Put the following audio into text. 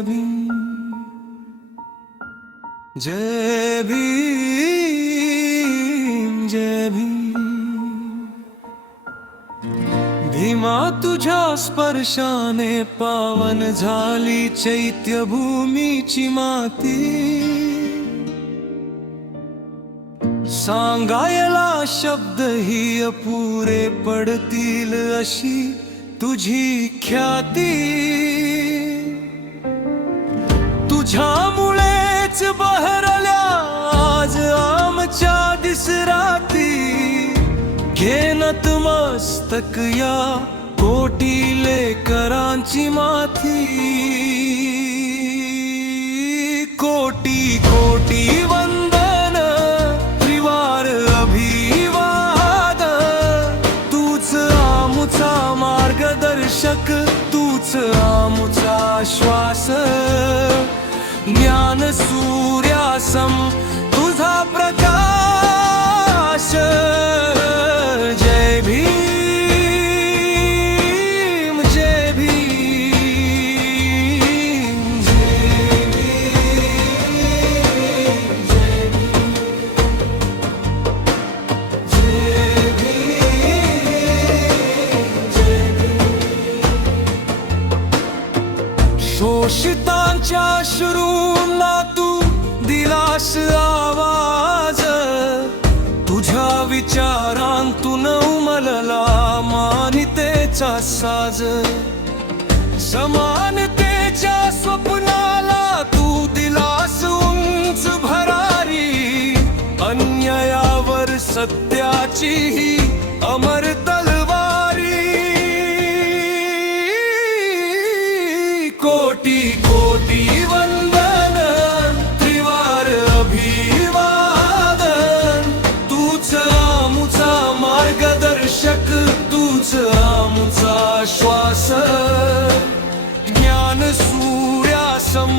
भी जय भीम जय भीम भीमा तुझ्या स्पर्शाने पावन झाली चैत्य भूमीची माती. सांगायला शब्द ही अपुरे पडतील अशी तुझी ख्याती. नतमस्तक या कोटी लेकरांची माथी. कोटी कोटी वंदन त्रिवार अभिवाद. तूच आमुचा मार्गदर्शक तूच आमुचा श्वास ज्ञान सूर्यासम शोषितांच्या श्रूंना तू दिलास आवाज. तुझ्या विचारांतून उमलला मानितेचा साज. समानतेच्या स्वप्नाला तू दिलास उंच भरारी. अन्यायावर सत्याची ही अमर कोटी कोटी वंदन त्रिवार अभिवादन. तूच आमुचा मार्गदर्शक तूच आमुचा श्वास ज्ञान सूर्यासम